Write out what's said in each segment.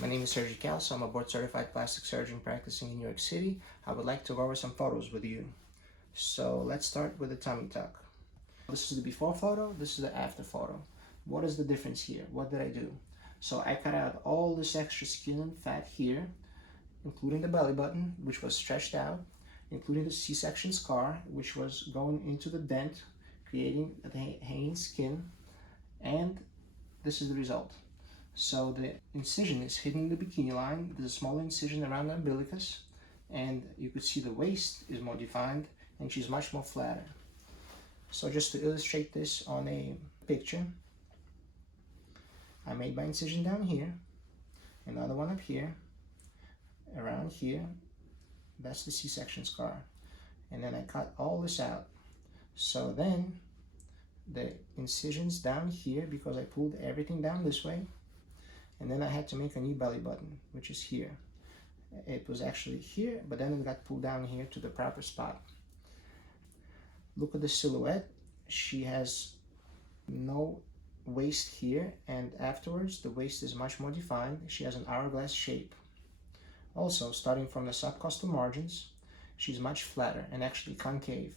My name is Dr.Kalsow. I'm a board-certified plastic surgeon practicing in New York City. I would like to go over some photos with you. So let's start with the tummy tuck. This is the before photo, this is the after photo. What is the difference here? What did I do? So I cut out all this extra skin and fat here, including the belly button, which was stretched out, including the C-section scar, which was going into the dent, creating the hanging skin, and this is the result. So the incision is hitting the bikini line. There's a small incision around the umbilicus, and you could see the waist is more defined, and she's much more flatter. So just to illustrate this on a picture, I made my incision down here, another one up here, around here. That's the C-section scar. And then I cut all this out. So then the incisions down here, because I pulled everything down this way, and then I had to make a new belly button, which is here. It was actually here, but then it got pulled down here to the proper spot. Look at the silhouette. She has no waist here, and afterwards the waist is much more defined. She has an hourglass shape. Also, starting from the subcostal margins, she's much flatter and actually concave.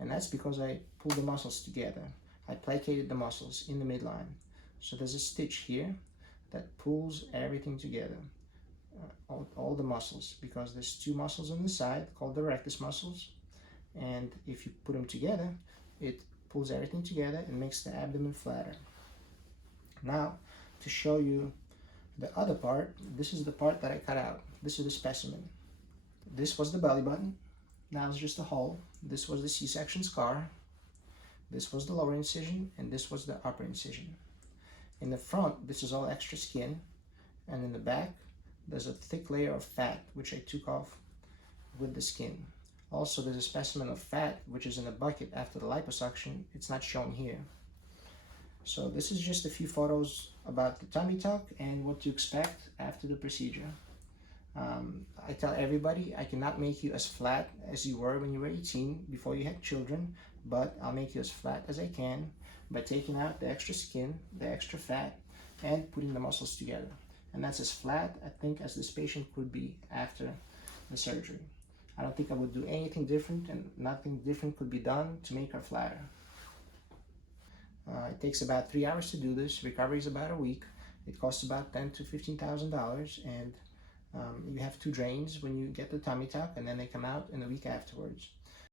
And that's because I pulled the muscles together. I plicated the muscles in the midline. So there's a stitch here that pulls everything together, all the muscles, because there's two muscles on the side called the rectus muscles, and if you put them together, it pulls everything together and makes the abdomen flatter. Now, to show you the other part, this is the part that I cut out. This is the specimen. This was the belly button. Now it's just a hole. This was the C-section scar. This was the lower incision, and this was the upper incision. In the front, this is all extra skin, and in the back, there's a thick layer of fat, which I took off with the skin. Also, there's a specimen of fat, which is in a bucket after the liposuction. It's not shown here. So this is just a few photos about the tummy tuck and what to expect after the procedure. I tell everybody I cannot make you as flat as you were when you were 18 before you had children, but I'll make you as flat as I can by taking out the extra skin, the extra fat, and putting the muscles together. And that's as flat, I think, as this patient could be after the surgery. I don't think I would do anything different, and nothing different could be done to make her flatter. It takes about 3 hours to do this. Recovery is about a week. It costs about $10,000 to $15,000, and you have 2 drains when you get the tummy tuck, and then they come out in a week afterwards.